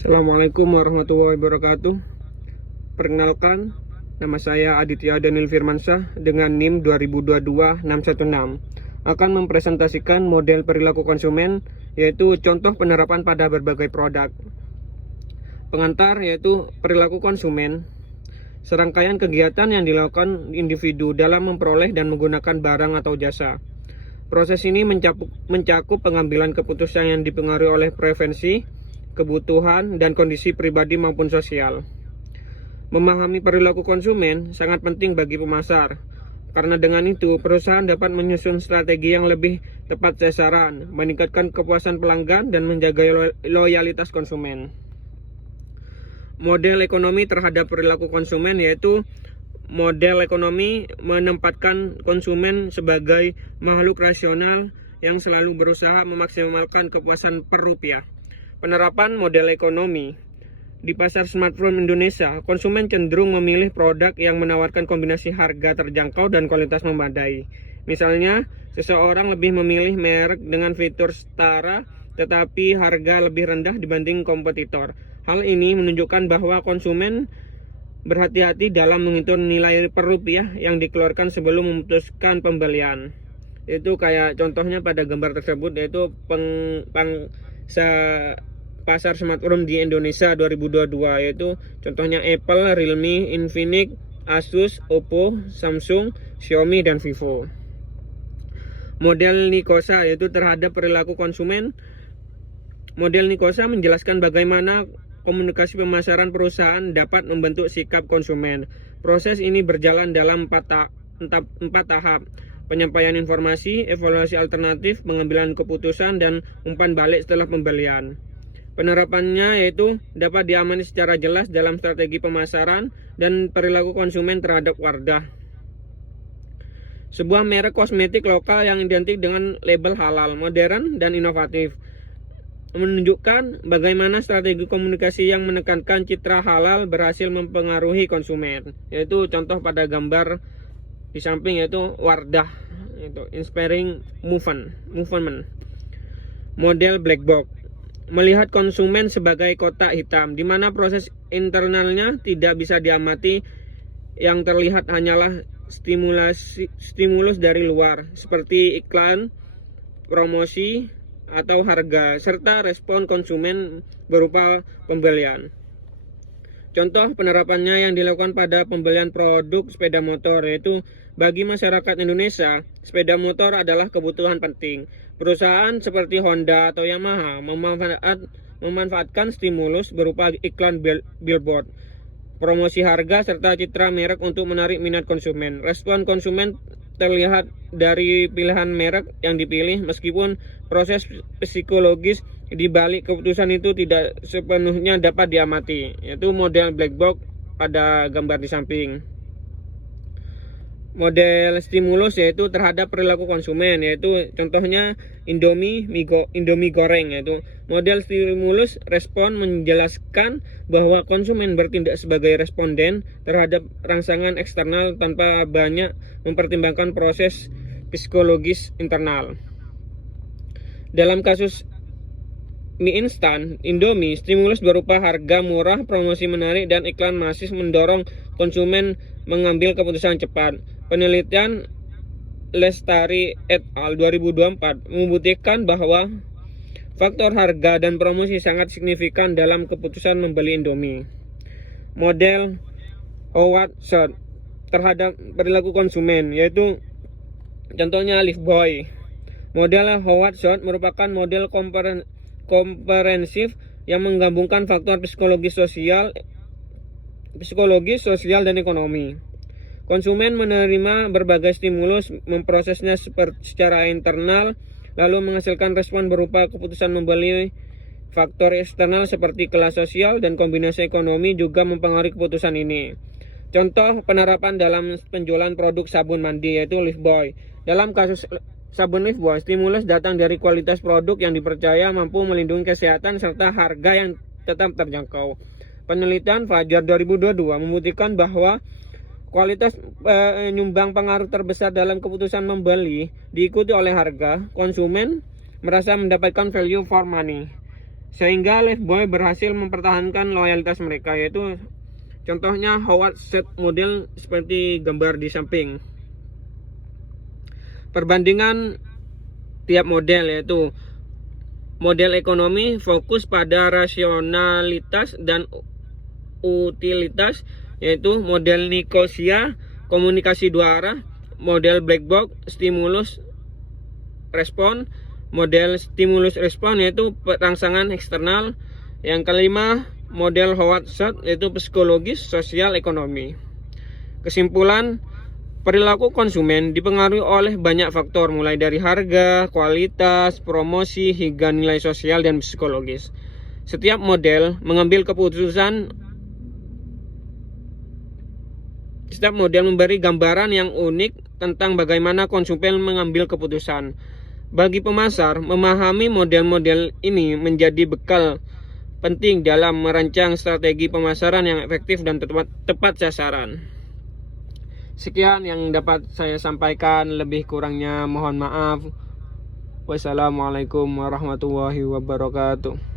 Assalamualaikum warahmatullahi wabarakatuh. Perkenalkan, nama saya Aditya Daniel Firmansyah dengan NIM 2022-616 akan mempresentasikan model perilaku konsumen, yaitu contoh penerapan pada berbagai produk. Pengantar yaitu perilaku konsumen, serangkaian kegiatan yang dilakukan individu dalam memperoleh dan menggunakan barang atau jasa. Proses ini mencakup pengambilan keputusan yang dipengaruhi oleh preferensi, kebutuhan, dan kondisi pribadi maupun sosial. Memahami perilaku konsumen sangat penting bagi pemasar, karena dengan itu perusahaan dapat menyusun strategi yang lebih tepat sasaran, meningkatkan kepuasan pelanggan, dan menjaga loyalitas konsumen. Model ekonomi terhadap perilaku konsumen yaitu model ekonomi menempatkan konsumen sebagai makhluk rasional yang selalu berusaha memaksimalkan kepuasan per rupiah. Penerapan model ekonomi di pasar smartphone Indonesia, konsumen cenderung memilih produk yang menawarkan kombinasi harga terjangkau dan kualitas memadai. Misalnya, seseorang lebih memilih merek dengan fitur setara tetapi harga lebih rendah dibanding kompetitor. Hal ini menunjukkan bahwa konsumen berhati-hati dalam menghitung nilai per rupiah yang dikeluarkan sebelum memutuskan pembelian. Itu kayak contohnya pada gambar tersebut, yaitu pasar smartphone di Indonesia 2022, yaitu contohnya Apple, Realme, Infinix, Asus, Oppo, Samsung, Xiaomi, dan Vivo. Model Nikosa yaitu terhadap perilaku konsumen. Model Nikosa menjelaskan bagaimana komunikasi pemasaran perusahaan dapat membentuk sikap konsumen. Proses ini berjalan dalam empat tahap: penyampaian informasi, evaluasi alternatif, pengambilan keputusan, dan umpan balik setelah pembelian. Penerapannya yaitu dapat diamati secara jelas dalam strategi pemasaran dan perilaku konsumen terhadap Wardah. Sebuah merek kosmetik lokal yang identik dengan label halal, modern, dan inovatif, menunjukkan bagaimana strategi komunikasi yang menekankan citra halal berhasil mempengaruhi konsumen. Yaitu contoh pada gambar di samping, yaitu Wardah, itu inspiring movement. Model black box melihat konsumen sebagai kotak hitam di mana proses internalnya tidak bisa diamati. Yang terlihat hanyalah stimulus dari luar seperti iklan, promosi, atau harga, serta respon konsumen berupa pembelian. Contoh penerapannya yang dilakukan pada pembelian produk sepeda motor, yaitu bagi masyarakat Indonesia, sepeda motor adalah kebutuhan penting. Perusahaan seperti Honda atau Yamaha memanfaatkan stimulus berupa iklan billboard, promosi harga, serta citra merek untuk menarik minat konsumen. Respon konsumen terlihat dari pilihan merek yang dipilih, meskipun proses psikologis di balik keputusan itu tidak sepenuhnya dapat diamati, yaitu model black box pada gambar di samping. Model stimulus yaitu terhadap perilaku konsumen, yaitu contohnya Indomie goreng. Yaitu model stimulus respon menjelaskan bahwa konsumen bertindak sebagai responden terhadap rangsangan eksternal tanpa banyak mempertimbangkan proses psikologis internal. Dalam kasus mie instan Indomie, stimulus berupa harga murah, promosi menarik, dan iklan masif mendorong konsumen mengambil keputusan cepat. Penelitian Lestari et al. 2024 membuktikan bahwa faktor harga dan promosi sangat signifikan dalam keputusan membeli Indomie. Model Howard Schultz terhadap perilaku konsumen, yaitu contohnya Lifebuoy. Model Howard Schultz merupakan model komprehensif yang menggabungkan faktor psikologis, sosial, dan ekonomi. Konsumen menerima berbagai stimulus, memprosesnya secara internal, lalu menghasilkan respon berupa keputusan membeli. Faktor eksternal seperti kelas sosial dan kombinasi ekonomi juga mempengaruhi keputusan ini. Contoh penerapan dalam penjualan produk sabun mandi, yaitu Lifebuoy. Dalam kasus sabun Lifebuoy, stimulus datang dari kualitas produk yang dipercaya mampu melindungi kesehatan serta harga yang tetap terjangkau. Penelitian Fajar 2022 membuktikan bahwa kualitas penyumbang pengaruh terbesar dalam keputusan membeli, diikuti oleh harga. Konsumen merasa mendapatkan value for money. sehingga Lifebuoy berhasil mempertahankan loyalitas mereka, yaitu contohnya Howard Set model seperti gambar di samping. Perbandingan tiap model, yaitu model ekonomi fokus pada rasionalitas dan utilitas, yaitu model Nicosia komunikasi dua arah, model Black Box stimulus respon, model stimulus respon yaitu rangsangan eksternal. Yang kelima, model Howard Schultz yaitu psikologis, sosial, ekonomi. Kesimpulan, perilaku konsumen dipengaruhi oleh banyak faktor, mulai dari harga, kualitas, promosi, hingga nilai sosial dan psikologis. Setiap model memberi gambaran yang unik tentang bagaimana konsumen mengambil keputusan. Bagi pemasar, memahami model-model ini menjadi bekal penting dalam merancang strategi pemasaran yang efektif dan tepat sasaran. Sekian yang dapat saya sampaikan, lebih kurangnya mohon maaf. Wassalamualaikum warahmatullahi wabarakatuh.